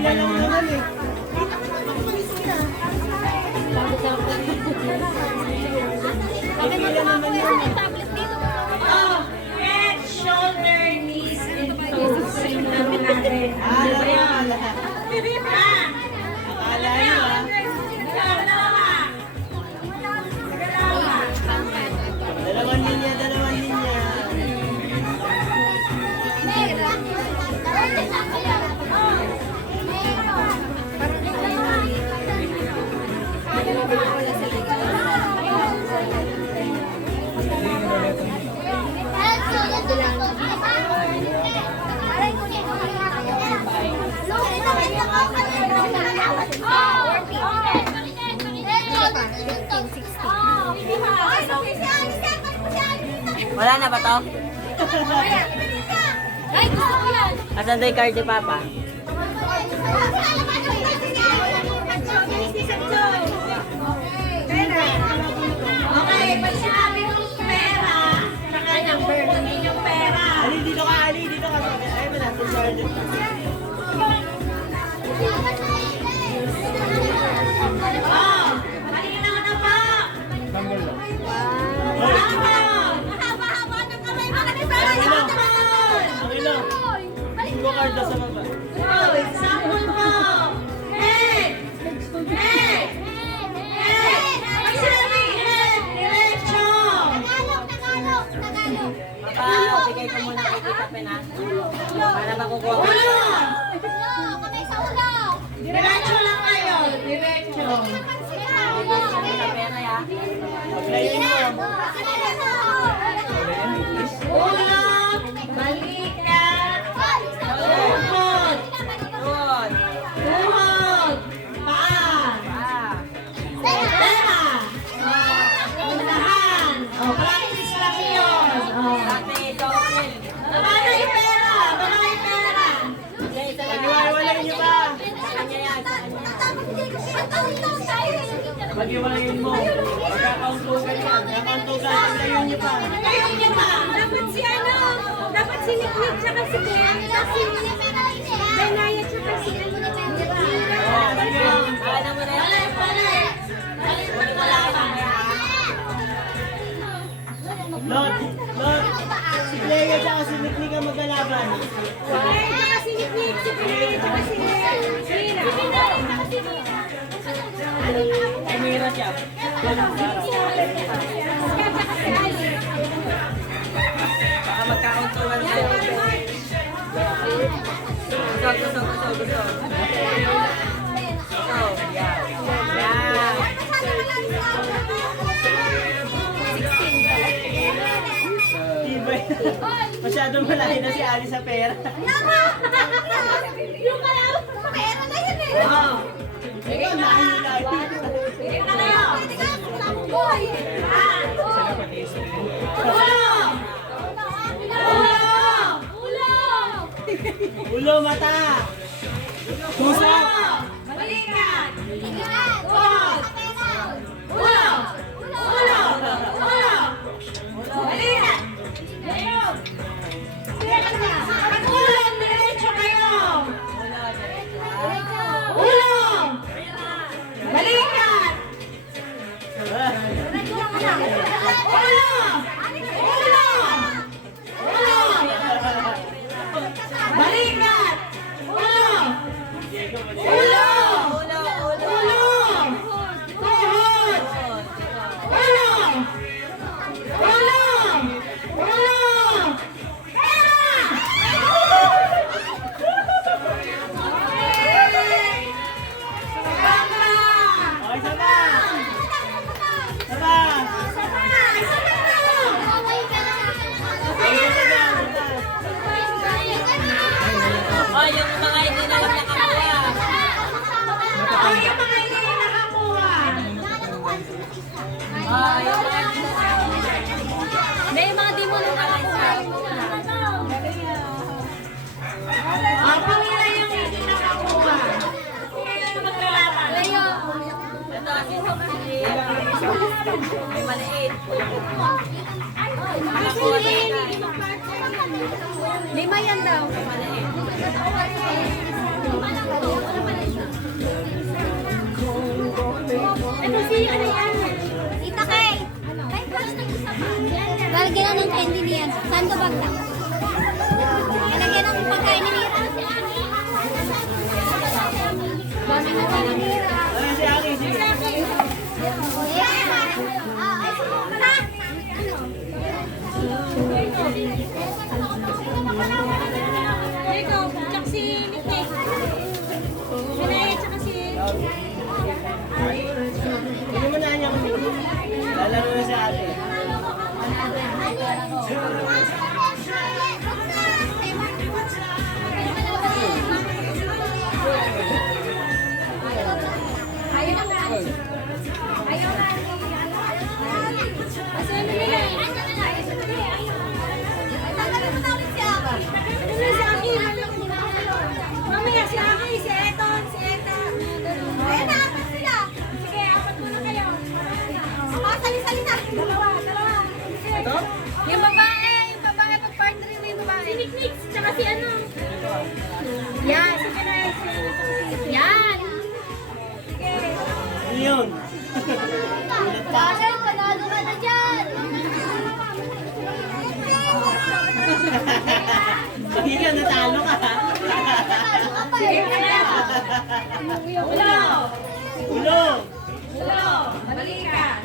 na lang naman eh. Pipila naman yan. Head, shoulder, knees, and toes. Yung laro natin. Akala nyo ah. Dalawang linya, dalawang linya. Wala na ba to? Ay, gusto ko yan! Asan tayo card ni Papa? Okay, pag sinabi kong pera, saka number, nandun yung pera. Ali, dito ka, Ali. Dito ka. Ay, mo na. Sergeant. Oh, kanina na pa. Mahaba-haba ng kamay, mga pera. Ang ilo. Go card na sa baba. Hoy, sample mo. Head! Head! Head! Pag sinabi head, diretso. Papa, bigay ko muna kay Tita Pena. Para makukuha ko. Ulo! Diretso lang kayo, diretso. Tita Pena ya. Paglayin mo. Ulo, balikat, tuhod, Good. tuhod, paa, Ah. pera, unahan. Oh, practice lang yun. Oh. Dati, Jocelyn. Paano yung pera? Paano yung pera? Pag-iwalayin nyo pa. Sa kanya yan, sa kanya. Pag-iwalayin mo. Pagkakauntugan yan. Pagkakauntugan, paglayin nyo pa. Kayo niya ba? Dapat si Nick tsaka si Benaya tsaka si Oh, sige. Alam mo na yan. Balik, balik. Balik mo na lang. Lot, Lot. Si Clea tsaka si Nick Nick ang maglalaban. Tsaka si Nick, si Benaya tsaka si Tumira siya. Baka magkakuntuhan tayo. Gusto. Yan. Yan. Tibay. Masyadong malayo na si Ali sa pera. Yung kalaw, pera na yun eh. Wow. Ikaw, layo. Sige na kayo. Boy! Ulo, mata. Puso. Balikat. Tuhod. Ulo. Ulo. Ulo. Balikat. Ayun. Pag ulo, diretso kayo. Ulo. Balikat. Ulo. Ulo. Ulo. Balikat. Ulo. Ulo. Ulo. Tuhod. Ulo. Ulo. Ulo. Pera. Papa. Okay, sama. Sama. Oh, yung mga hindi na nakakuha. Oh, yung mga hindi nakakuha. Oh, yung mga hindi na Hindi, yung mga di mo nung nakakuha. Oh, pamila yung hindi nakakuha. Kayo maglalaban. Leo. Ito, si Sophie. May maliit. Nakakuha na yan. 5 yan daw. Maliit. Ano si ano yan? Tita Kay. Ay, gusto ng isa pa. Lalagyan na ng candy niya. Sandbag lang. Lalagyan ng pagkain ni Mira. Dami na tayo ni Mira. Ayun si Aki, sige. Ikaw, tsaka si Nick. Manay, tsaka si... Hindi mo na niya kami. Lalaro na si Ate. Mamaya si Aki, si Eton, si Eton. Ayun na, apat sila. Sige, apat muna kayo. Sali-sali. Dalawa. Ito? Yung babae pag-partner yung babae. Si Nick, tsaka si ano. Yan, si Kanay. Yan. Sige. Ano yun? Panalo ka na dyan. Sige ka, natalo ka ha? Sige ka na. Ulo! Balikan.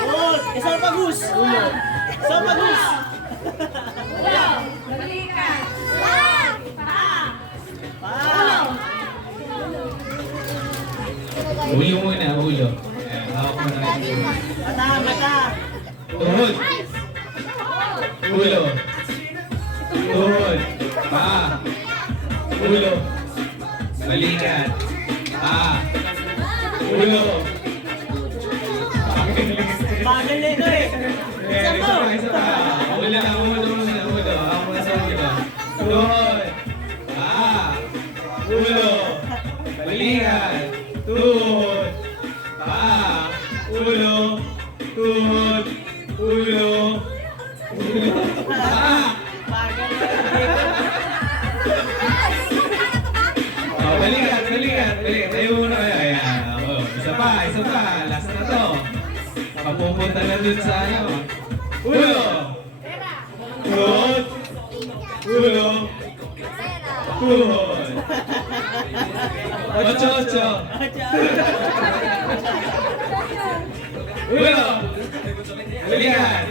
Ulo! Isang pagus! Ulo! Isang pagus! Balikan. Ulo muna, ulo. Ayan, hawak mo na rin. Mata! Tuhod. Ulo. Tuhod. Paa. Ulo. Balikan. Paa. Ulo. Bagal na ito eh! Isa pa. Ulo. Hawak mo na sa ulo. Tuhod. Paa. Ulo. Balikan. Tuhod. Paa. Ulo. Tuhod. Ulo. Paa. Bagal na ito. Oh, balikan. Tayo muna kayo. Ayan. Oh, isa pa. Last na to. Papupunta na dun sa ano. Ulo. Tuhod. Ulo. Tuhod. Ocho. Ulo. Balikan.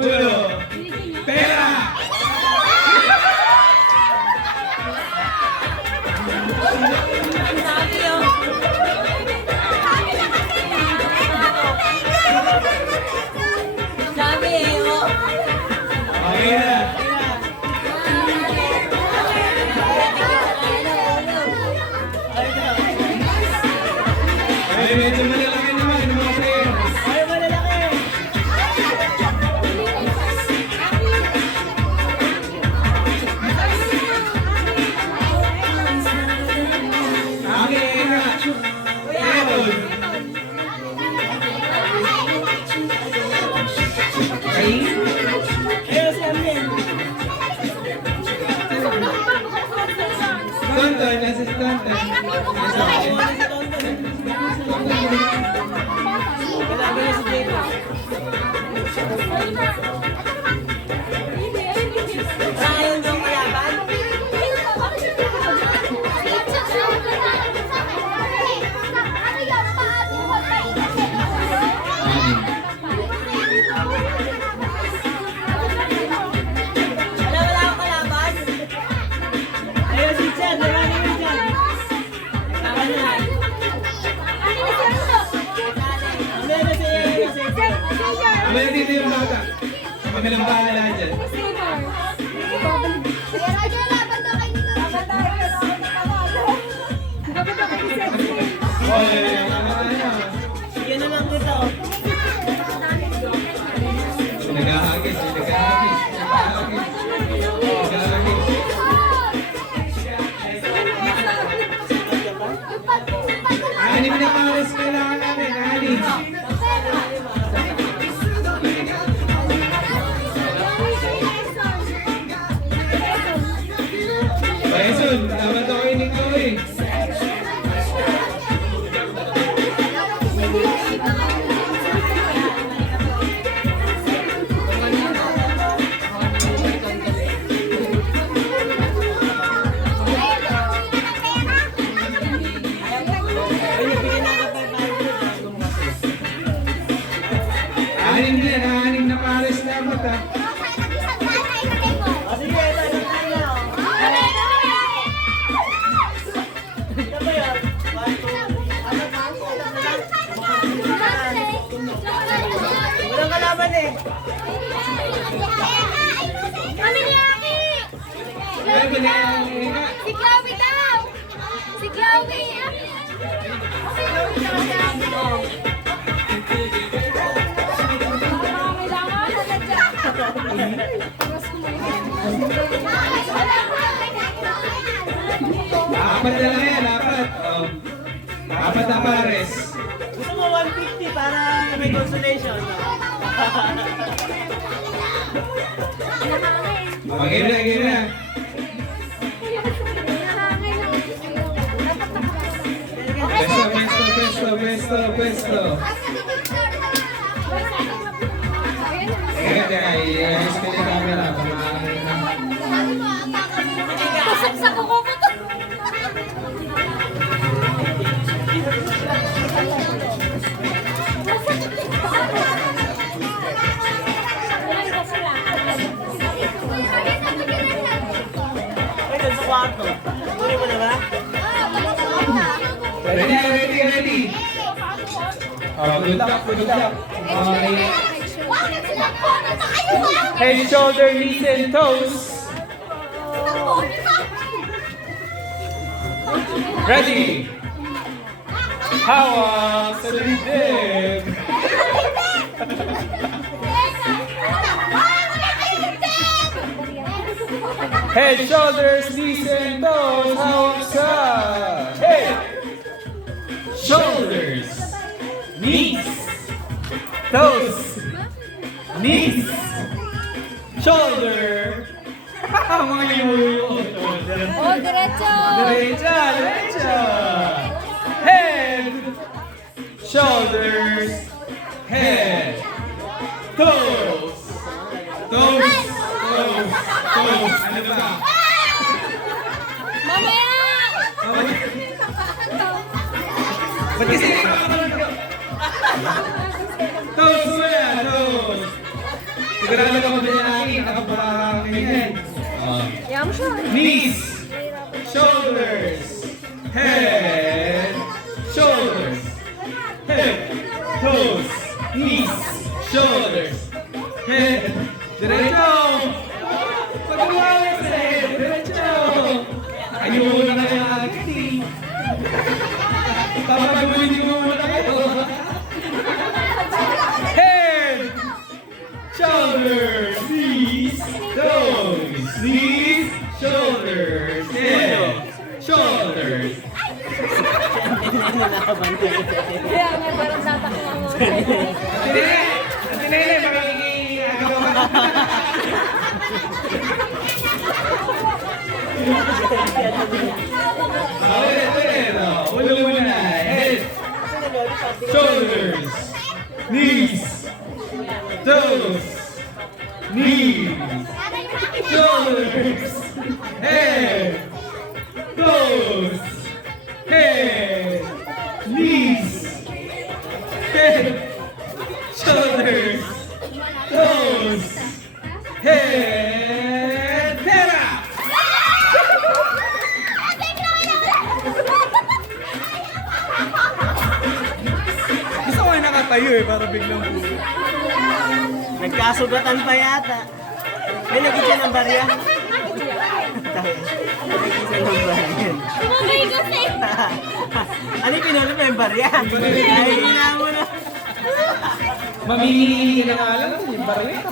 Ulo. Pera. Sabi eh, oh. Okay na. Ay, medyo malalaki naman yung mga players. Ay, malalaki! Okay, Eka. Eton. Ay, Ayun si Amin! Tonton, nasa si Tonton. Nasa akin. Kailangan na si Jake. Ayaw nyo kalaban? Wala akong kalaban? Ayun si Chad! Marami yun dyan! Tama na! Amin na si Abay, dito yung bata. Kami lang bahala dyan. Okay, Sige na lang kita oh! Nagahagis. Ani, pinapares kailangan namin. Ani. isa. O sige, ito, isang tayo na. O. Ito ba yun? 1, 2, 3. Walang kalaban eh. Ay, binayang nga. Si Chloe daw! Si Chloe! Apat na lang yan, apat. Oh. Apat na pares. Gusto mo 150 para may consolation. Oh, game na, game na. Pwesto. Teka, i-ayos ko yung camera. Tusok sa kuko ko to. Ay, dun sa kwarto. Kunin mo na ba? Ready. Oh, good luck. Okay. Head, shoulder, knees, and toes. Ready. Hawak sa dibdib. Head, shoulders, knees, and toes. Hawak sa head, shoulders, knees, toes, knees, shoulder. Mga yuyo. Oh, diretso! Derecha. Head, shoulders, head, toes. Ano ba? Mamaya! Ba't kasi toes mo yan, toes. Sigurado ka ba niya akin? Nakapura ka ganyan. Knees, shoulders, head, shoulders, head, toes, knees, shoulders, head. Diretso! Pagkawa ka sa head, diretso! Ayun mo na kaya agad eh. Papagulin mo muna kayo. Head, shoulders, knees, toes, knees, shoulders, head, shoulders. Kaya may parang tatakbo mo. Tinele, makikagawa ka. Ulo muna. Head, shoulders, knees, toes, knees, shoulders, head, toes, head, knees, head, shoulders, toes, head, pera! Gusto ko yung nakatayo eh, para biglang puso. Nagkasugatan pa yata. May nagkita ng barya. Nagkita ng barya. Tumagay kasi! Ano yung pinulot mo yung barya? Ay, hina mo na. Mamimili na nga lang yung baril.